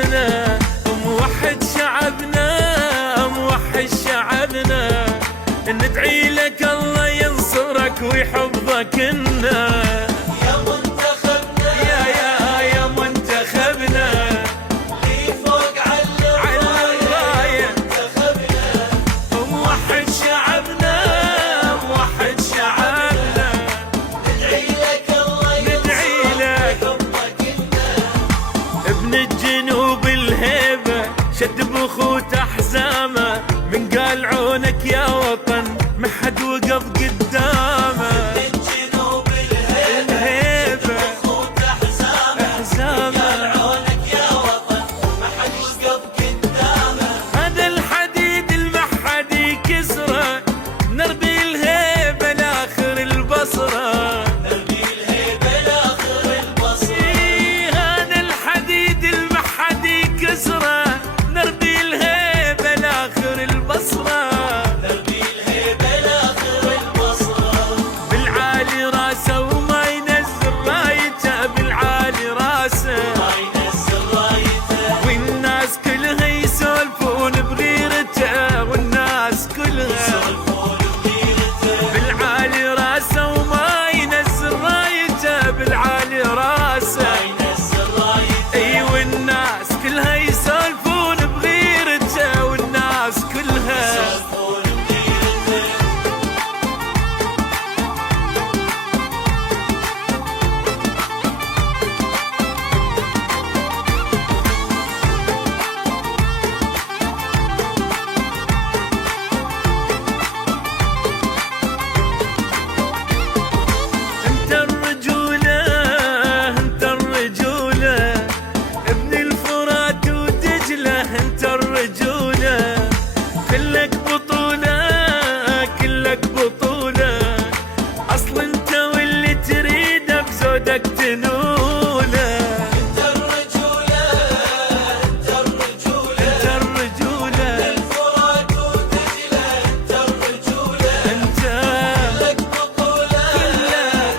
شعبنا، موحد شعبنا، موحد شعبنا، ندعي لك الله ينصرك ويحفظك لنا يا منتخبنا، يا منتخبنا اللي فوق على الراية منتخبنا، موحد شعبنا، موحد شعبنا، ندعي لك الله ينصرك ويحفظك لنا. ابن الجنوب الهيبة شد بخوت أحزامه، من قال عونك يا وطن ما حد وقف قدامه. الجنوب الهيبة بخوت أحزامه، قال عونك يا وطن ما حد وقف قدامه. هذا الحديد المحد يكسره، نربي الهيبة لآخر البصرة، نرمي الهيبة لآخر البصرة. هذا الحديد المحد يكسره، نربي الهيبة لآخر البصرة، نرمي الهيبة لآخر البصرة. بالعالي راسه وما ينزل رايته، بالعالي راسه ما ينزل رايته، والناس كلها يسولفون بغيرته، والناس كلها يسولفون بغيرته. بالعالي راسه وما ينزل رايته، بالعالي راسه ما ينزل رايته، اي والناس كلها يسولفون بغيرته، والناس كلها يسولفون بغيرته. انت الرجولة، انت الرجولة، ابن الفرات ودجلة، انت الرجولة، كلك بطولة، كلك بطولة، اصل انت واللي تريده بزودك تنوله. انت الرجولة، انت الرجولة، انت الرجولة، الفرات ودجلة، انت الرجولة، انت لك بطولة،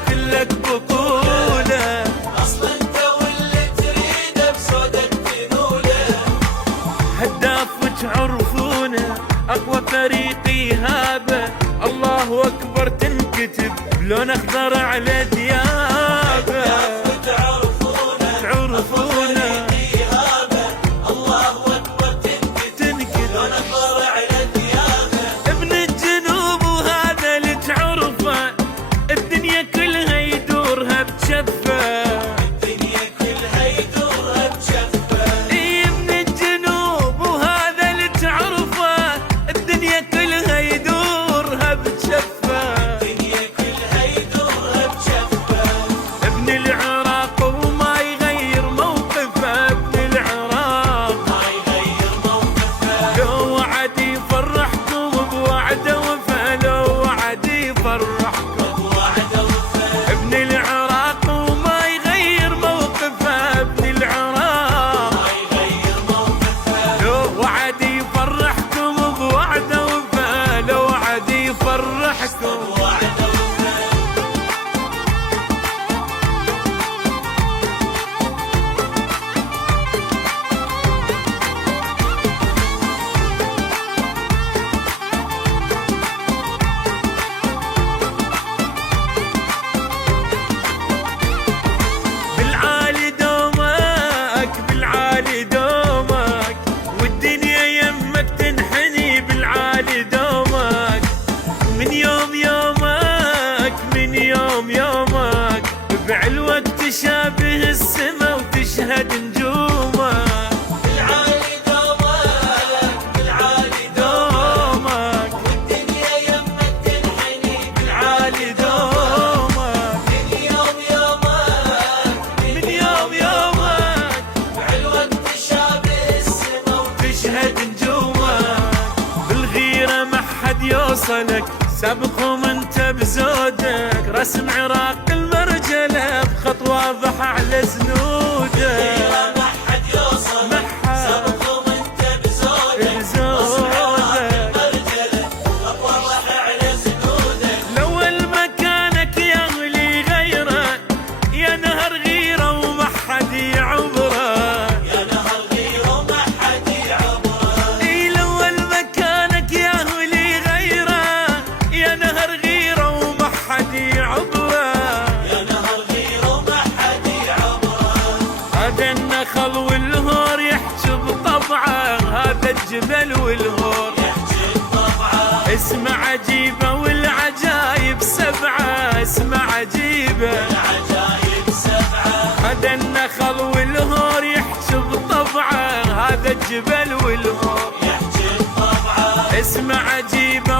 كلك بطولة، اصلا انت واللي تريده بسودك تنوله. هداف وتعرفونه، اقوى فريقي هابه، الله اكبر تنكتب لون اخضر على ديابه. وتعرفونه، تعرفونه إيهابه، الله أكبر تنكتب لون أخضر على ثيابه. ابن الجنوب وهذا اللي تعرفه، الدنيا كلها يدورها بشفه. الدنيا كلها يدورها بشفه. اي ابن الجنوب وهذا اللي تعرفه، الدنيا كلها يدورها بشفه. الدنيا كلها يدورها بشفه. ابن العراق وما يغير موقفه، ابن العراق ما يغير موقفه. لو وعد يفرحكم بوعده وفا، لو وعد يفرحكم. بوعد وفا. ابن العراق وما يغير موقفه، ابن العراق ما يغير موقفه. لو وعد يفرحكم بوعده وفا، لو وعد يفرحكم. بوعد وفا. بالعالي دومك، بالعالي دومك، والدنيا يمك تنحني، بالعالي دومك، من يوم يومك، من يوم يومك، بعلوك تشابه السما وتشهد نجومك. بالعالي دومك، بالعالي دومك، والدنيا يمك تنحني. بالعالي دومك، من يوم يومك، من يوم يومك، بعلوك تشابه السما تشهد نجومك. بالغيرة ما حد يوصلك، سابقهم انت بزودك، رسم عراق المرجلة بخط واضح على سنودك. ما حد يوصل، ما حد سبقهم انت بزودك، بزودك. مرجلة واضح على سنودك. لو المكانك يغلي غيره، يا نهر غيره وما حد يعبره. يا نهر غير الجبل والهور يحجي بطبعه اسمه عجيبة والعجايب سبعة اسمه عجيبة العجايب سبعه هذا النخل والهور يحجي بطبعه هذا الجبل والهور يحجي بطبعه اسمه عجيبة